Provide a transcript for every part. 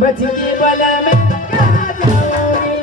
बच के बला में कहाँ जाओगे?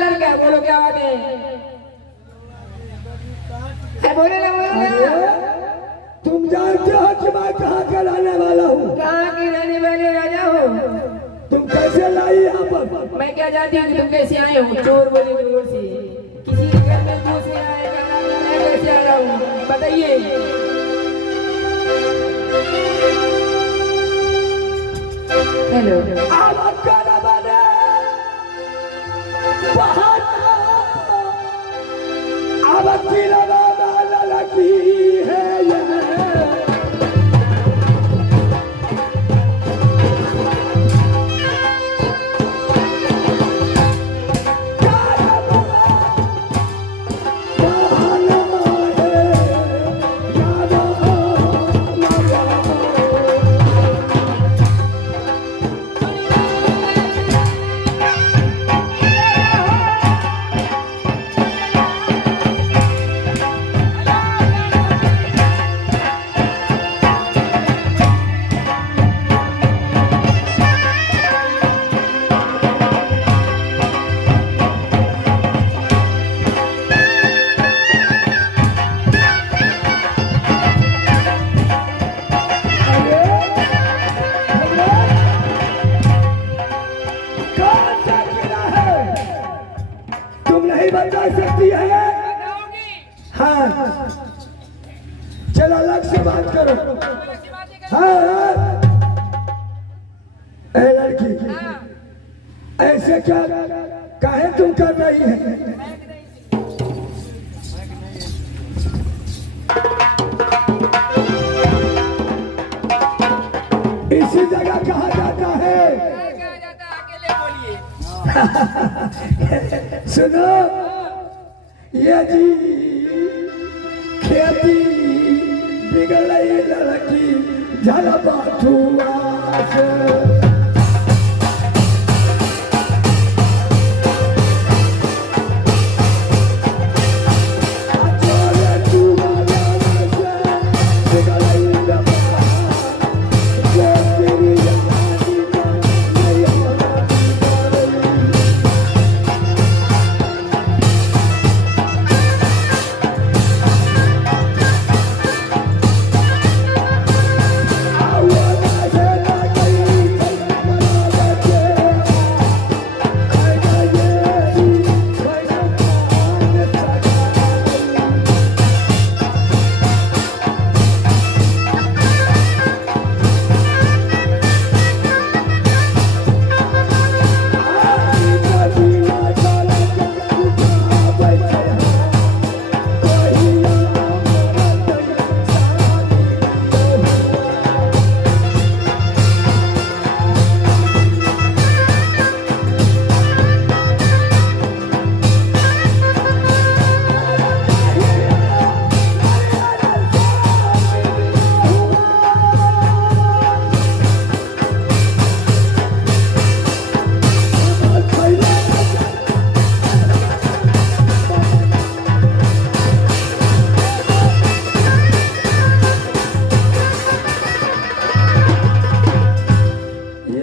लड़का बोलो क्या बात है? बोले ना बोलो ना। तुम जानते हो कि मैं कहाँ का रहने वाला हूँ? कहाँ की रहने वाले राजा हो? तुम कैसे लाई यहाँ पर? मैं क्या जानती हूँ कि तुम कैसे आए हो? चोर बोले दूर से, किसी के घर में दूर से आएगा, मैं कैसे आया हूँ बताइए। हेलो है बता सकती है? हाँ चलो अलग से बात करो। हाँ ए लड़की ऐसे क्या काहे तुम कर रही है? इसी जगह कहा जाता है। अकेले बोलिए। सुनो ये जी खेती बिगड़ लड़की झाला बाथुआ से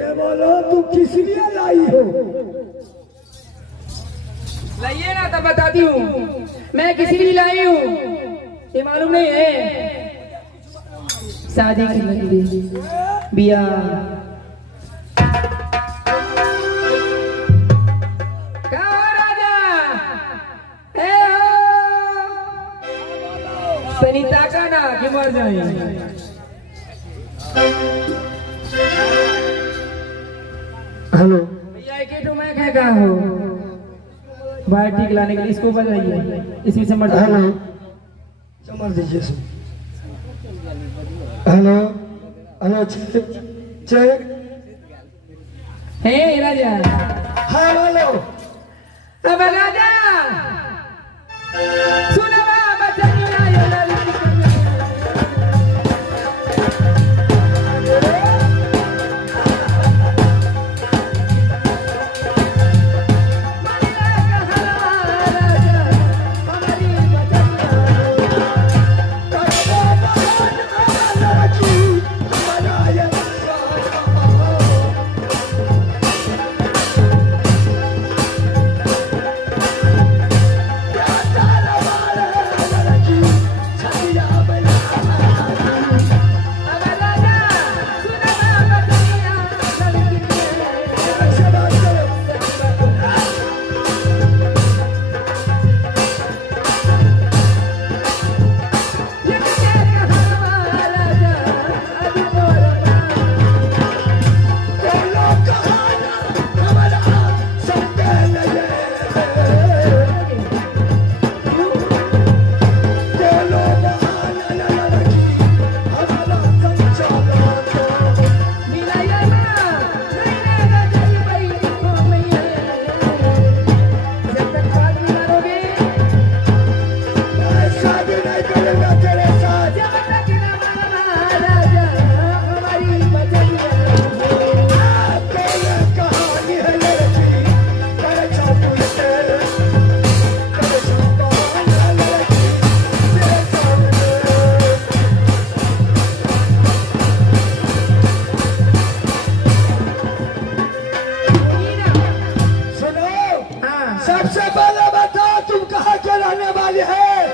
ये बोलो तुम किस लिए लाई हो? लाइए ना तब बताती हूँ मैं किस लिए लाई हूँ। ये मालूम नहीं है? शादी की लगी बिया। सनीता का ना कि मर जाए। हेलो भैया एक तो मैं कह कहा हो भाई ठीक लाने के लिए इसको बजाइए इसमें से मर हेलो समझ दीजिए सुन। हेलो हेलो चेक हे राजा। हाँ हेलो अब राजा सुनो बचनिया ये लड़की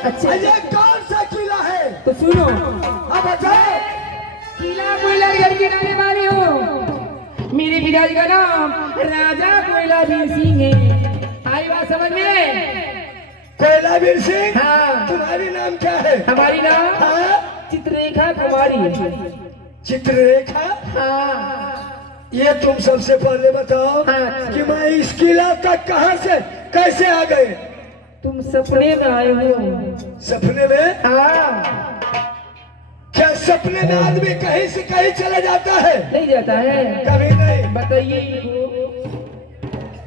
अच्छा ये कौन सा किला है? तो सुनो अब बताओ। किला कोयला घर के रहने वाले हो। मेरे पिताजी का नाम राजा कोयलावीर सिंह है। आई बात समझ में? कोयलावीर सिंह। हाँ। तुम्हारी नाम क्या है? हमारी नाम हाँ? चित्ररेखा कुमारी है। चित्ररेखा। हाँ। ये तुम सबसे पहले बताओ हाँ। कि मैं इस किला तक कहाँ से कैसे आ गए? तुम सपने में आए हो। सपने में? हाँ। क्या सपने में आदमी कहीं से कहीं चला जाता है? नहीं जाता है। कभी नहीं। बताइए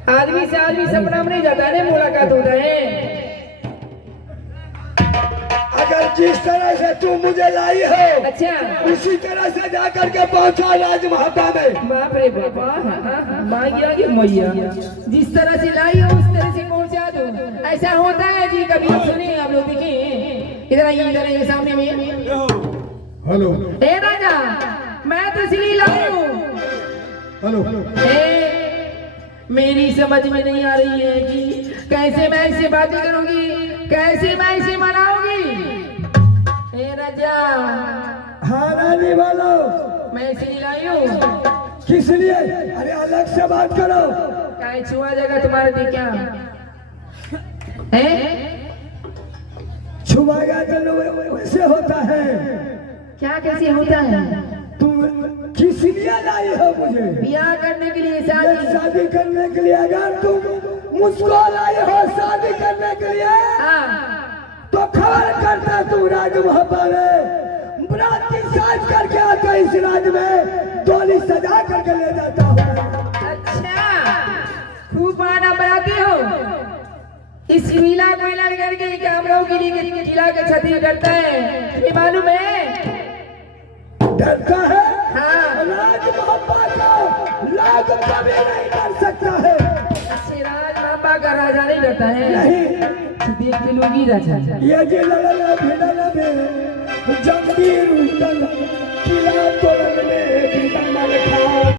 आदमी से आदमी सपना में नहीं जाता है, मुलाकात होता है। अगर जिस तरह से तुम मुझे लाई हो अच्छा उसी तरह से जाकर के पहुंचा राजमहल में। बाप रे बाबा मांगिया कि मैया जिस तरह से लाई हो उस तरह से पहुंचा दो। ऐसा होता है जी, कभी सुने आप लोग देखें। इधर आइए, इधर आइए सामने में। हेलो ए राजा मैं तो इसलिए लाई हूँ। हेलो मेरी समझ में नहीं आ रही है कि कैसे मैं इससे बातें करूंगी, कैसे मैं इसे मनाऊंगी। ए राजा। हाँ रानी बोलो। मैं इसलिए लाई हूँ। किस लिए? अरे अलग से बात करो। काय छुआ जगह तुम्हारे दी क्या है? छुआगा तो वैसे होता है। क्या कैसे होता है? तुम किस लिए लाई हो मुझे? ब्याह करने के लिए, शादी करने के लिए। अगर तुम मुझको लाई हो शादी करने के लिए हाँ। तो खबर करता तू राजमहल में बराती साज करके आता इस राज में डोली सजा करके ले जाता हूँ। अच्छा खूब बहाना बनाते हो। इस किला को लड़कर के कामरों के लिए किला के क्षति करता है, ये मालूम है? डरता है? हाँ। राजमहल को लाग कभी नहीं डर सकता है। अच्छे राजमापा का राजा नहीं डरता है। नहीं देख के लोग ही राजा। ये जे लड़ना भिड़ना में जंगीर उठल किला तोड़न में भी